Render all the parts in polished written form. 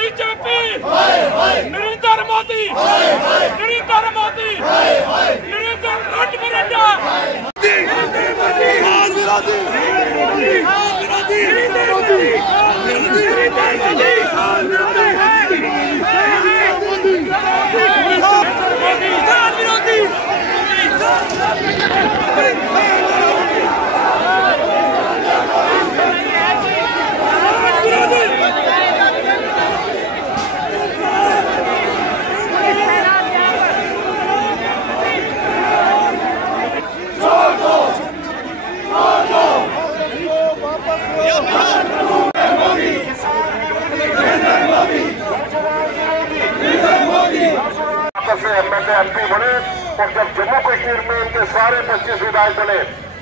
BJP Narendra Modi Narendra रट मरंडा MP बने और जब जम्मू कश्मीर में इनके सारे 25 विधायक बने,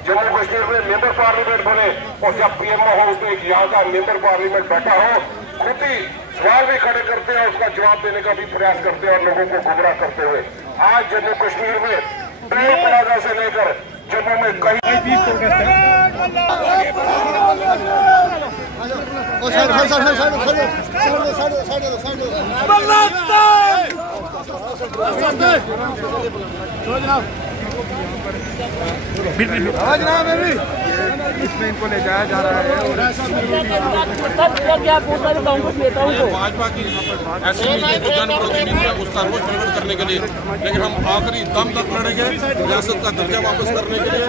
जम्मू कश्मीर में मेंबर पार्लियामेंट बने और जब पीएमओ हो तो एक यहाँ का मेंबर पार्लियामेंट बैठा हो, खुद ही सवाल भी खड़े करते हैं, उसका जवाब देने का भी प्रयास करते हैं और लोगों को गुमराह करते हुए आज जम्मू कश्मीर में टोल प्लाजा से लेकर जम्मू में कहीं इसमें इनको ले जाया जा रहा है और भाजपा की ऐसी जनप्रतिनिधि है उसका रोज प्रकट करने के लिए, लेकिन हम आखिरी दम तक लड़ेंगे रियासत का दर्जा वापस करने के लिए।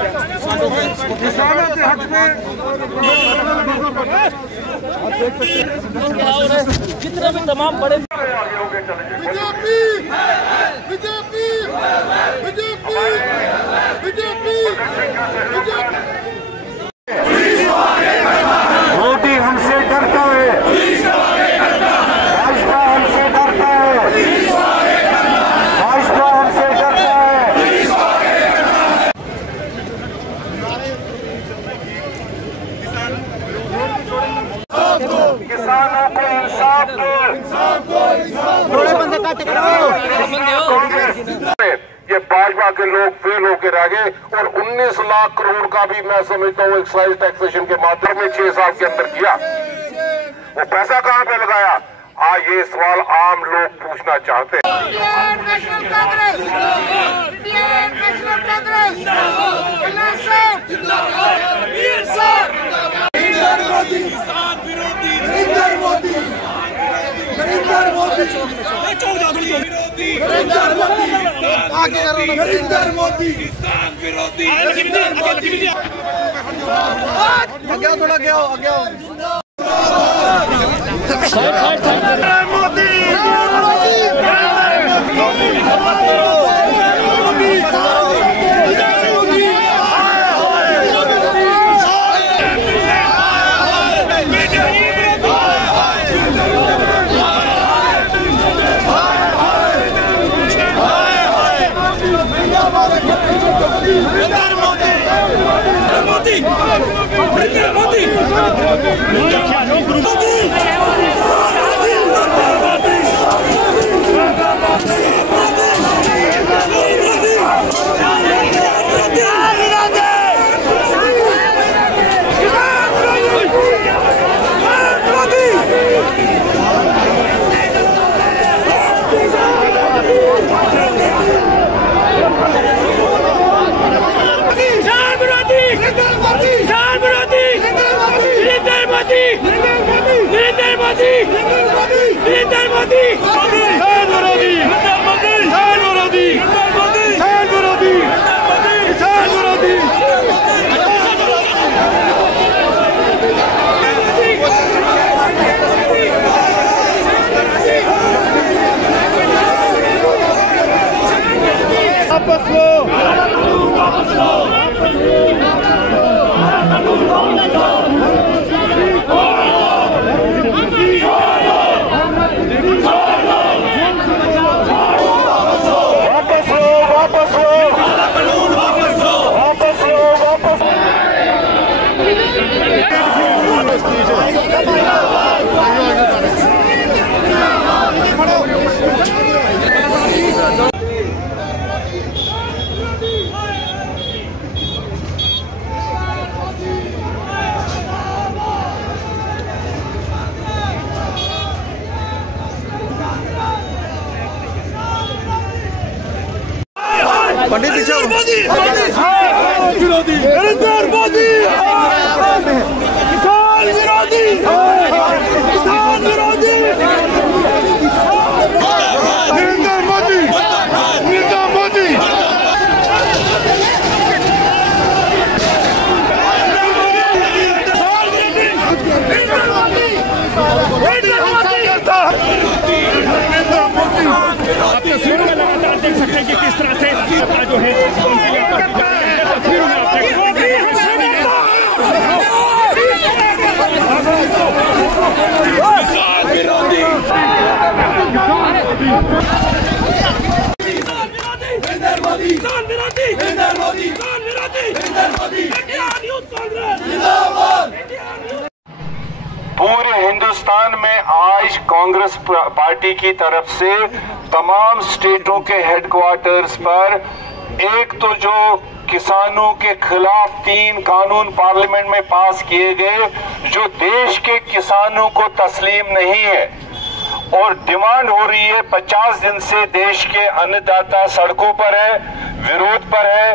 किसानों के हक में जितने भी तमाम बड़े मोदी हमसे डरता है, भाजपा हमसे डरता है, भाजपा हमसे डरता है। किसानों को इंसाफ दो। ये भाजपा के लोग फेल होकर आ गए और 19 लाख करोड़ का भी मैं समझता हूँ एक्साइज टैक्सेशन के माध्यम में 6 साल के अंदर किया। वो पैसा कहाँ पे लगाया? आज ये सवाल आम लोग पूछना चाहते हैं। नरेंद्र मोदी थोड़ा गया वापस लो बंटी पीछे विरोधी नरेंद्र मोदी किसान विरोधी किसान विरोधी नरेंद्र मोदी नरेंद्र मोदी आप तस्वीरों में लगातार देख सकते हैं कि किस तरह से जो है तस्वीरों में आप पूरे हिंदुस्तान में आज कांग्रेस पार्टी की तरफ से तमाम स्टेटों के हेडक्वार्टर्स पर एक तो जो किसानों के खिलाफ 3 कानून पार्लियामेंट में पास किए गए जो देश के किसानों को तस्लीम नहीं है और डिमांड हो रही है 50 दिन से देश के अन्नदाता सड़कों पर है, विरोध पर है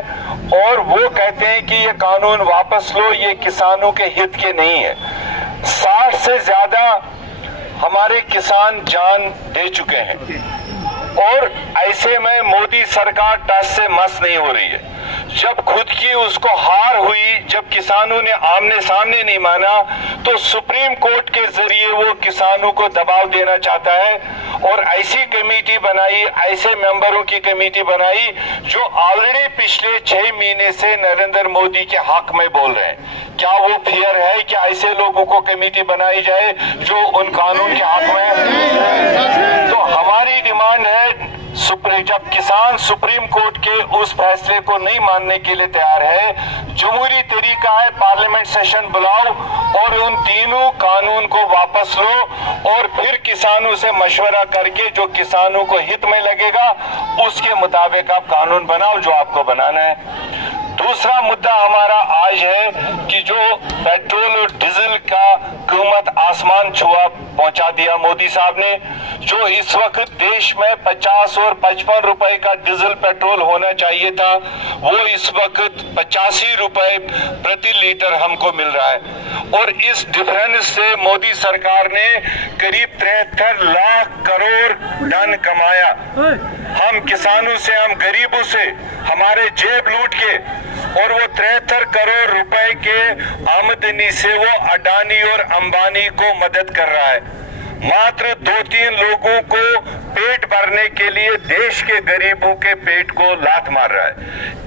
और वो कहते हैं कि ये कानून वापस लो, ये किसानों के हित के नहीं है। 60 से ज्यादा हमारे किसान जान दे चुके हैं और ऐसे में मोदी सरकार टस से मस नहीं हो रही है। जब खुद की उसको हार हुई, जब किसानों ने आमने सामने नहीं माना तो सुप्रीम कोर्ट के जरिए वो किसानों को दबाव देना चाहता है और ऐसी कमेटी बनाई, ऐसे मेंबरों की कमेटी बनाई जो ऑलरेडी पिछले 6 महीने से नरेंद्र मोदी के हक में बोल रहे हैं। क्या वो फियर है कि ऐसे लोगों को कमेटी बनाई जाए जो उन कानून के हक में? तो हमारी डिमांड है जब किसान सुप्रीम कोर्ट के उस फैसले को नहीं मानने के लिए तैयार है, जमहूरी तरीका है पार्लियामेंट सेशन बुलाओ और उन तीनों कानून को वापस लो और फिर किसानों से मशवरा करके जो किसानों को हित में लगेगा उसके मुताबिक आप कानून बनाओ जो आपको बनाना है। दूसरा मुद्दा हमारा आज है कि जो पेट्रोल और डीजल का कीमत आसमान छुआ पहुंचा दिया मोदी साहब ने, जो इस वक्त देश में 50 और 55 रुपए का डीजल पेट्रोल होना चाहिए था, वो इस वक्त 85 रुपए प्रति लीटर हमको मिल रहा है और इस डिफरेंस से मोदी सरकार ने करीब 73 लाख करोड़ टन कमाया। हम किसानों से, हम गरीबों से हमारे जेब लूट के और वो 73 करोड़ रुपए के आमदनी से वो अडानी और अंबानी को मदद कर रहा है। मात्र 2-3 लोगों को पेट भरने के लिए देश के गरीबों के पेट को लात मार रहा है।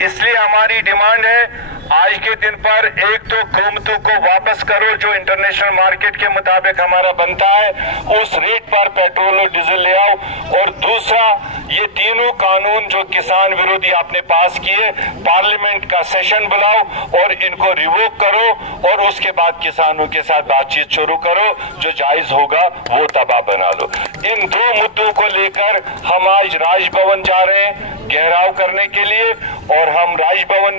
इसलिए हमारी डिमांड है आज के दिन पर एक तो कीमतों को वापस करो जो इंटरनेशनल मार्केट के मुताबिक हमारा बनता है, उस रेट पर पेट्रोल और डीजल ले आओ और दूसरा ये तीनों कानून जो किसान विरोधी आपने पास किए पार्लियामेंट का सेशन बुलाओ और इनको रिवोक करो और उसके बाद किसानों के साथ बातचीत शुरू करो, जो जायज होगा वो तबाह बना लो। इन 2 मुद्दों को लेकर हम आज राजभवन जा रहे हैं घेराव करने के लिए और हम राजभवन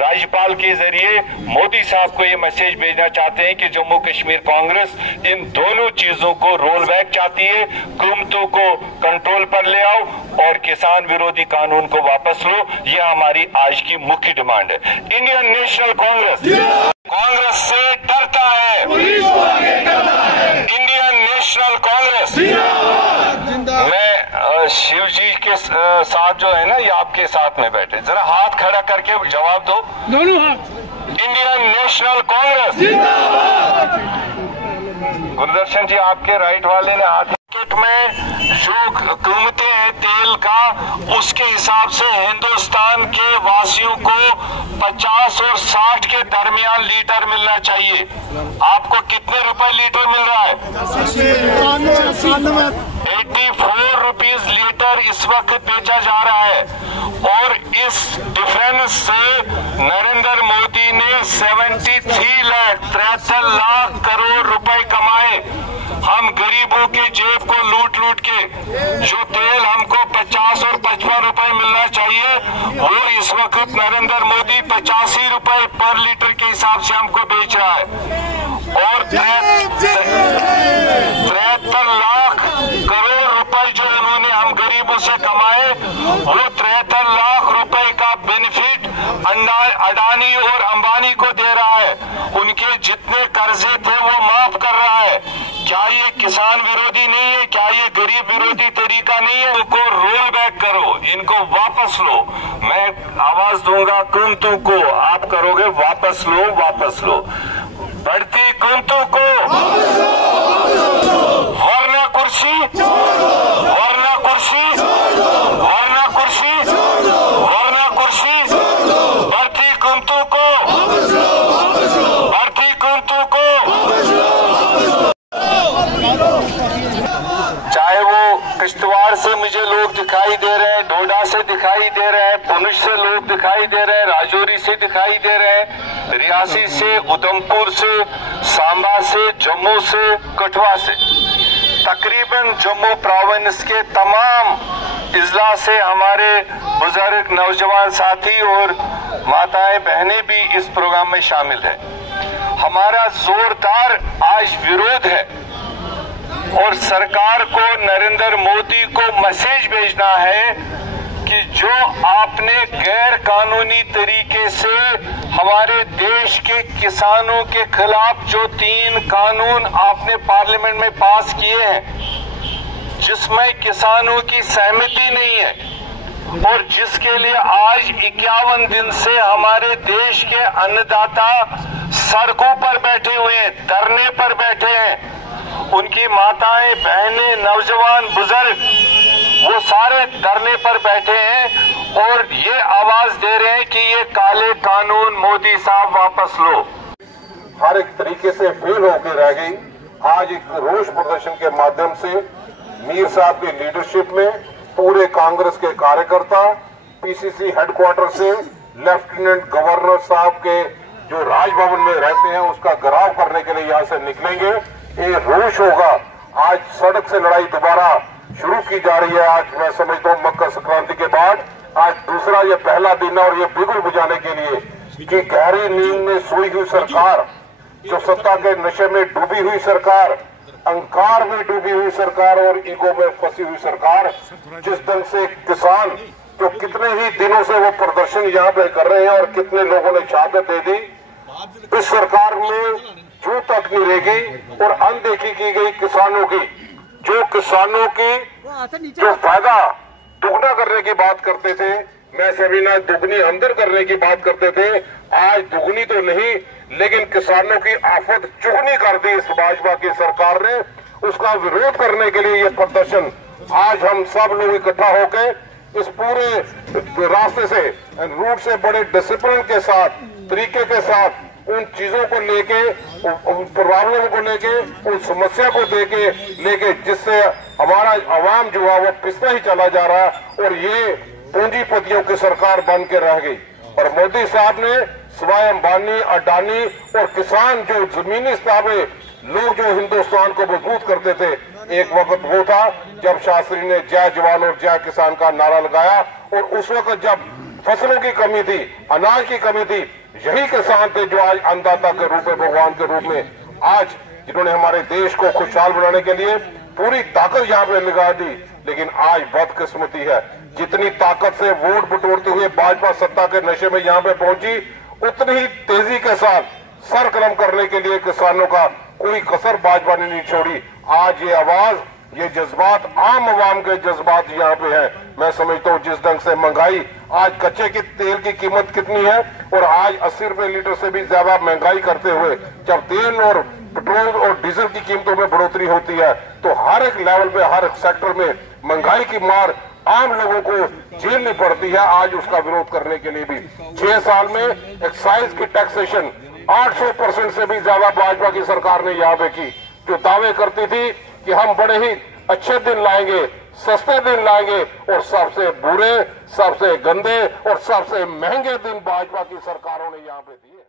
राज्यपाल के जरिए मोदी साहब को ये मैसेज भेजना चाहते हैं कि जम्मू कश्मीर कांग्रेस इन दोनों चीजों को रोल बैक चाहती है, कीमतों को कंट्रोल पर ले आओ और किसान विरोधी कानून को वापस लो। ये हमारी आज की मुख्य डिमांड है। इंडियन नेशनल कांग्रेस से डरता है, इंडियन नेशनल कांग्रेस। मैं शिव जी के साथ जो है ना, ये आपके साथ में बैठे, जरा हाथ खड़ा करके जवाब दो। दोनों हाथ। Indian National Congress. Gurdarshan ji आपके राइट वाले ने हाथ में जो कीमतें हैं तेल का, उसके हिसाब से हिंदुस्तान के वासियों को 50 और 60 के दरमियान लीटर मिलना चाहिए। आपको कितने रुपए लीटर मिल रहा है? 84 रुपीज लीटर इस वक्त बेचा जा रहा है और इस डिफरेंस से नरेंद्र मोदी ने 73 लाख करोड़ रुपए कमाए। हम गरीबों के जेब को लूट लूट के जो तेल हमको 50 और 55 रुपए मिलना चाहिए वो इस वक्त नरेंद्र मोदी 85 रुपए पर लीटर के हिसाब से हमको बेच रहा है और 73 लाख करोड़ रुपए जो उन्होंने हम गरीबों से कमाए वो 73 लाख रुपए कर्जे थे वो माफ कर रहा है। क्या ये किसान विरोधी नहीं है? क्या ये गरीब विरोधी तरीका नहीं है? इनको रोल बैक करो, इनको वापस लो। मैं आवाज दूंगा कुंतु को, आप करोगे वापस लो, वापस लो। बढ़ती कुंतु को वरना कुर्सी, वरना कुर्सी, वरना कुर्सी, वरना कुर्सी। बढ़ती कुंतु को, बढ़ती कुंतु को। चाहे वो किश्तवाड़ से मुझे लोग दिखाई दे रहे हैं, डोडा से दिखाई दे रहे हैं, पुंछ से लोग दिखाई दे रहे हैं, राजौरी से दिखाई दे रहे हैं, रियासी से, उधमपुर से, सांबा से, जम्मू से, कठुआ से, तकरीबन जम्मू प्रोविंस के तमाम इजला से हमारे बुजुर्ग नौजवान साथी और माताएं बहनें भी इस प्रोग्राम में शामिल है। हमारा जोरदार आज विरोध है और सरकार को, नरेंद्र मोदी को मैसेज भेजना है कि जो आपने गैर कानूनी तरीके से हमारे देश के किसानों के खिलाफ जो 3 कानून आपने पार्लियामेंट में पास किए हैं, जिसमें किसानों की सहमति नहीं है और जिसके लिए आज 51 दिन से हमारे देश के अन्नदाता सड़कों पर बैठे हुए हैं, धरने पर बैठे हैं, उनकी माताएं, बहनें, नौजवान, बुजुर्ग वो सारे धरने पर बैठे हैं और ये आवाज दे रहे हैं कि ये काले कानून मोदी साहब वापस लो। हर एक तरीके से फेल होकर रह गई। आज एक रोष प्रदर्शन के माध्यम से मीर साहब की लीडरशिप में पूरे कांग्रेस के कार्यकर्ता पीसीसी हेडक्वार्टर से लेफ्टिनेंट गवर्नर साहब के जो राजभवन में रहते हैं उसका घेराव करने के लिए यहाँ से निकलेंगे। ये रोष होगा। आज सड़क से लड़ाई दोबारा शुरू की जा रही है। आज मैं समझता हूँ मकर संक्रांति के बाद आज दूसरा ये पहला दिन है और ये बिगुल बुझाने के लिए कि गहरी नींद में सोई हुई सरकार, जो सत्ता के नशे में डूबी हुई सरकार, अहंकार में डूबी हुई सरकार और ईगो में फंसी हुई सरकार, जिस ढंग से किसान जो कितने ही दिनों से वो प्रदर्शन यहाँ पे कर रहे हैं और कितने लोगों ने शहादत दे दी, इस सरकार में जू तक नहीं रहेगी और अनदेखी की गई किसानों की। जो किसानों की जो फायदा दुगना करने की बात करते थे, मैं सभी ना दुगनी आमदन करने की बात करते थे, आज दुगनी तो नहीं लेकिन किसानों की आफत चुगनी कर दी इस भाजपा की सरकार ने। उसका विरोध करने के लिए ये प्रदर्शन आज हम सब लोग इकट्ठा होकर इस पूरे रास्ते से रूट से बड़े डिसिप्लिन के साथ, तरीके के साथ उन चीजों को लेके, प्रॉब्लम को लेके, उन समस्या को लेके जिससे हमारा आवाम जो है वो पिसता ही चला जा रहा है और ये पूंजीपतियों की सरकार बन के रह गई। और मोदी साहब ने सिवाय अंबानी, अडानी और किसान जो जमीनी स्तर पे लोग जो हिंदुस्तान को मजबूत करते थे, एक वक्त वो था जब शास्त्री ने जय जवान और जय किसान का नारा लगाया और उस वक्त जब फसलों की कमी थी, अनाज की कमी थी, यही किसान थे जो आज अन्नदाता के रूप में, भगवान के रूप में आज जिन्होंने हमारे देश को खुशहाल बनाने के लिए पूरी ताकत यहाँ पे लगा दी। लेकिन आज बदकिस्मती है, जितनी ताकत से वोट बटोरते हुए भाजपा सत्ता के नशे में यहाँ पे पहुंची, उतनी ही तेजी के साथ सर कलम करने के लिए किसानों का कोई कसर भाजपा ने नहीं छोड़ी। आज ये आवाज, ये जज्बात, आम आवाम के जज्बात यहाँ पे है। मैं समझता हूँ जिस ढंग से महंगाई, आज कच्चे के तेल की कीमत कितनी है और आज 80 रुपए लीटर से भी ज्यादा महंगाई करते हुए जब तेल और पेट्रोल और डीजल की कीमतों में बढ़ोतरी होती है तो हर एक लेवल पे, हर एक सेक्टर में महंगाई की मार आम लोगों को झेलनी पड़ती है। आज उसका विरोध करने के लिए भी 6 साल में एक्साइज की टैक्सेशन 800% से भी ज्यादा भाजपा की सरकार ने यहाँ पे की। जो दावे करती थी कि हम बड़े ही अच्छे दिन लाएंगे, सस्ते दिन लाएंगे और सबसे बुरे, सबसे गंदे और सबसे महंगे दिन भाजपा की सरकारों ने यहाँ पे दिए।